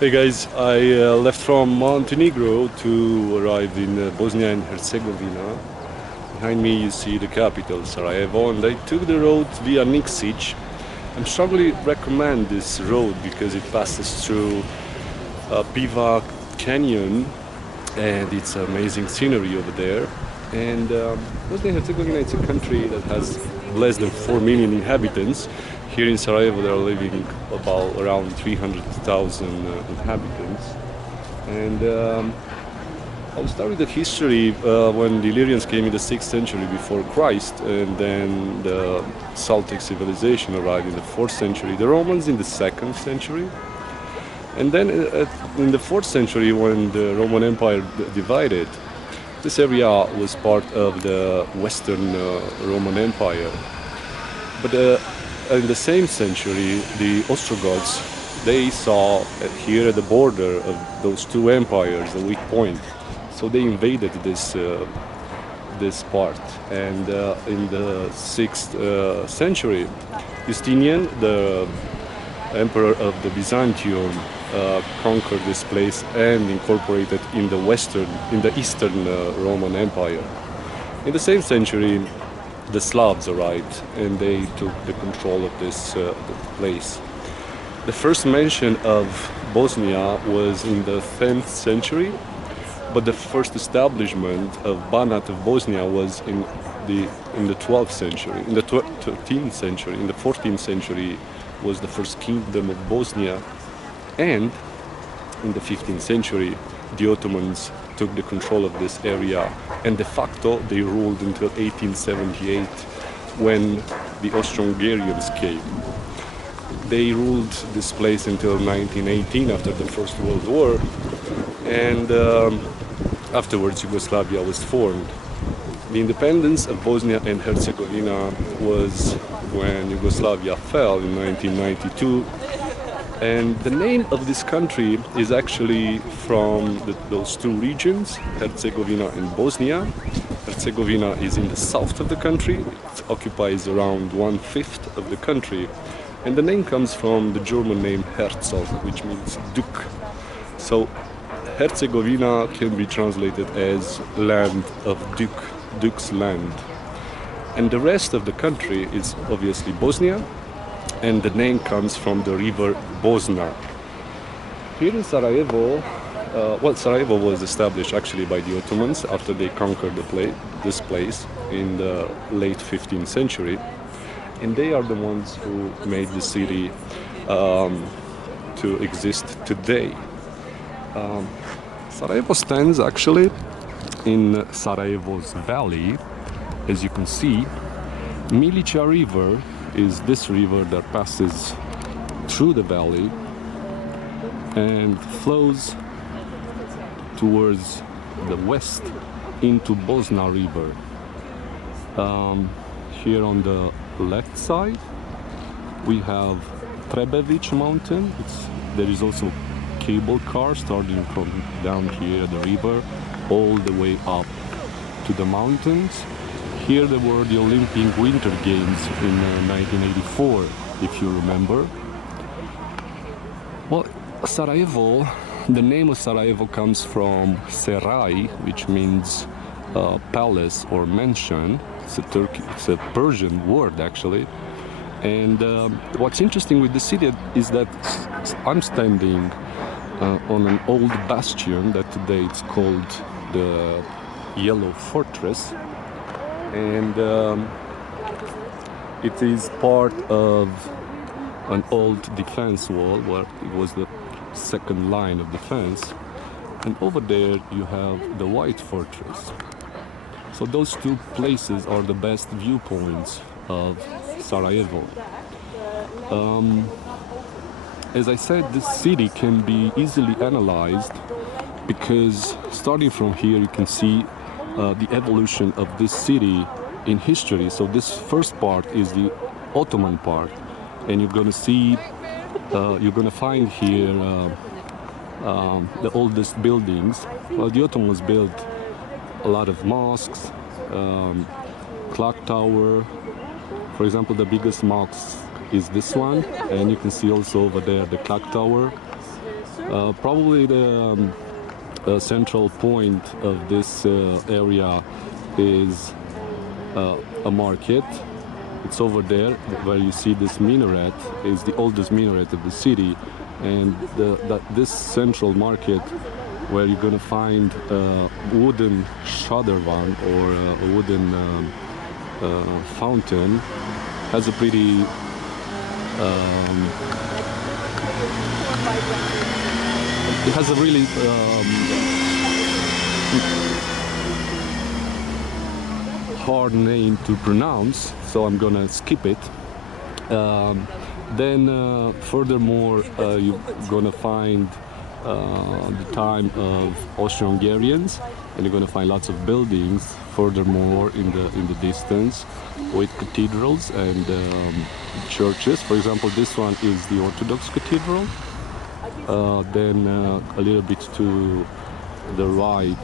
Hey guys, I left from Montenegro to arrive in Bosnia and Herzegovina. Behind me you see the capital, Sarajevo, and I took the road via Niksic. I strongly recommend this road because it passes through BiH Canyon and it's amazing scenery over there. And Bosnia and Herzegovina is a country that has less than 4 million inhabitants. Here in Sarajevo there are living about around 300,000 inhabitants. And I'll start with the history when the Illyrians came in the 6th century before Christ, and then the Celtic civilization arrived in the 4th century, the Romans in the 2nd century. And then in the 4th century, when the Roman Empire divided, this area was part of the Western Roman Empire. But in the same century, the Ostrogoths, they saw here at the border of those two empires a weak point. So they invaded this part. And in the 6th century, Justinian, the emperor of the Byzantium, conquered this place and incorporated in the Eastern Roman Empire. In the same century, the Slavs arrived and they took the control of this place. The first mention of Bosnia was in the 10th century, but the first establishment of Banat of Bosnia was in the 12th century. In the 13th century, in the 14th century was the first Kingdom of Bosnia, and in the 15th century the Ottomans took the control of this area, and de facto they ruled until 1878 when the Austro-Hungarians came. They ruled this place until 1918 after the First World War, and afterwards Yugoslavia was formed. The independence of Bosnia and Herzegovina was when Yugoslavia fell in 1992. And the name of this country is actually from those two regions, Herzegovina and Bosnia. Herzegovina is in the south of the country. It occupies around 1/5 of the country. And the name comes from the German name Herzog, which means Duke. So Herzegovina can be translated as land of Duke, Duke's land. And the rest of the country is obviously Bosnia, and the name comes from the river Bosna. Here in Sarajevo, Sarajevo was established actually by the Ottomans after they conquered this place in the late 15th century, and they are the ones who made the city to exist today. Sarajevo stands actually in Sarajevo's valley. As you can see, Milica River is this river that passes through the valley and flows towards the west into Bosna River. Here on the left side we have Trebević mountain. There is also cable car starting from down here at the river all the way up to the mountains. Here there were the Olympic Winter Games in 1984, if you remember. Well, Sarajevo, the name of Sarajevo comes from Serai, which means palace or mansion. It's a Persian word actually. And what's interesting with the city is that I'm standing on an old bastion that today it's called the Yellow Fortress. And it is part of an old defense wall where it was the second line of defense, and over there you have the White Fortress. So those two places are the best viewpoints of Sarajevo. As I said, this city can be easily analyzed because starting from here you can see the evolution of this city in history. So this first part is the Ottoman part, and you're gonna see, you're gonna find here the oldest buildings. Well, the Ottomans built a lot of mosques, clock tower. For example, the biggest mosque is this one, and you can see also over there the clock tower. Probably the central point of this area is a market. It's over there where you see this minaret. Is the oldest minaret of the city, and this central market where you're gonna find a wooden shadırvan or a wooden fountain has a pretty it has a really hard name to pronounce, so I'm gonna skip it. Then furthermore, you're gonna find the time of Austro-Hungarians, and you're gonna find lots of buildings furthermore in the distance with cathedrals and churches. For example, this one is the Orthodox Cathedral. Then a little bit to the right,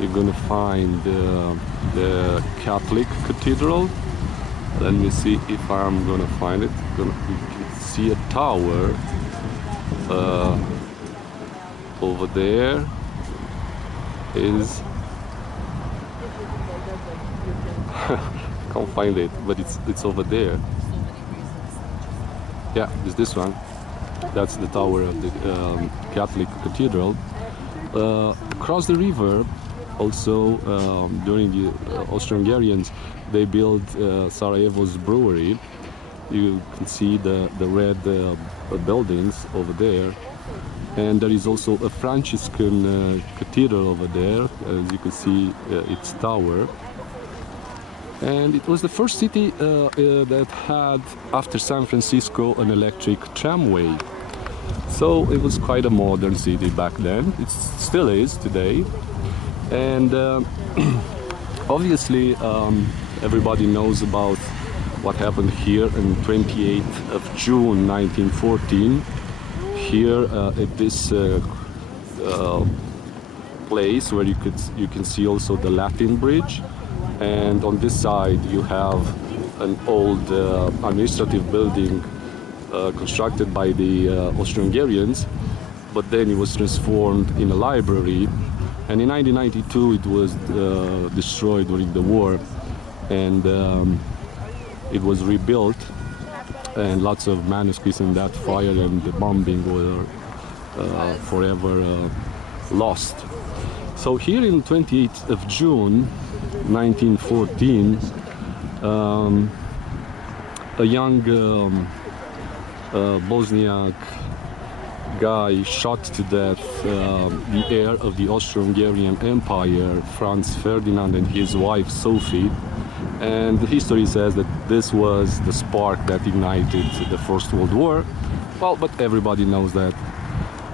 you're gonna find the Catholic Cathedral. Let me see if I'm gonna find it. You can see a tower over there. Is can't find it, but it's over there. Yeah, it's this one. That's the tower of the Catholic Cathedral. Across the river, also during the Austro-Hungarians, they built Sarajevo's brewery. You can see the red buildings over there. And there is also a Franciscan cathedral over there, as you can see its tower. And it was the first city that had, after San Francisco, an electric tramway. So it was quite a modern city back then. It still is today. And obviously everybody knows about what happened here on 28th of June 1914. Here at this place where you can see also the Latin Bridge, and on this side you have an old administrative building constructed by the Austro-Hungarians, but then it was transformed in a library, and in 1992 it was destroyed during the war, and it was rebuilt, and lots of manuscripts in that fire and the bombing were forever lost. So here in 28th of June 1914, a young Bosniak guy shot to death the heir of the Austro-Hungarian Empire, Franz Ferdinand, and his wife Sophie. And the history says that this was the spark that ignited the First World War. Well, but everybody knows that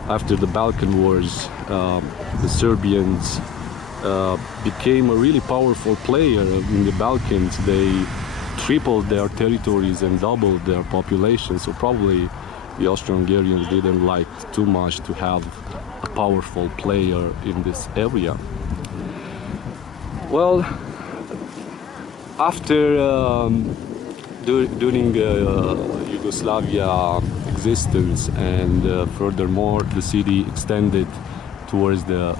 after the Balkan Wars, the Serbians became a really powerful player in the Balkans. They tripled their territories and doubled their population, so probably the Austro-Hungarians didn't like too much to have a powerful player in this area. Well, after during Yugoslavia existence, and furthermore the city extended towards the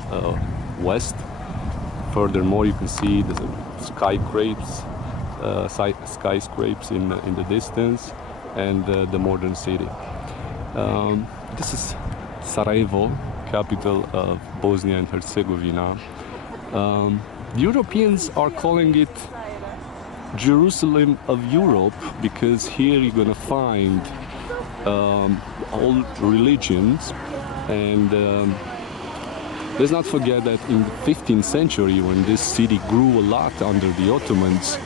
west. Furthermore, you can see the skyscrapers in the distance, and the modern city. This is Sarajevo, capital of Bosnia and Herzegovina. The Europeans are calling it Jerusalem of Europe because here you're gonna find all religions, and let's not forget that in the 15th century, when this city grew a lot under the Ottomans,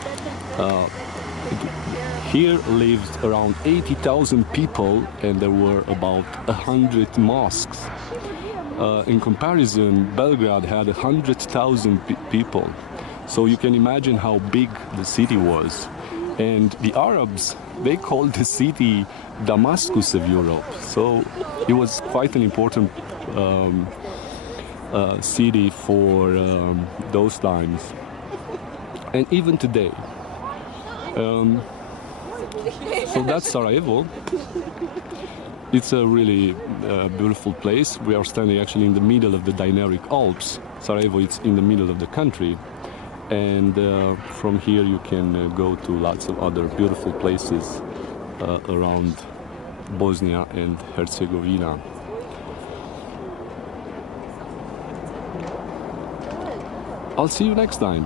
here lived around 80,000 people, and there were about 100 mosques. In comparison, Belgrade had 100,000 people. So you can imagine how big the city was. And the Arabs, they called the city Damascus of Europe. So it was quite an important city for those times. And even today. So that's Sarajevo. It's a really beautiful place. We are standing actually in the middle of the Dinaric Alps. Sarajevo is in the middle of the country, and from here you can go to lots of other beautiful places around Bosnia and Herzegovina. I'll see you next time.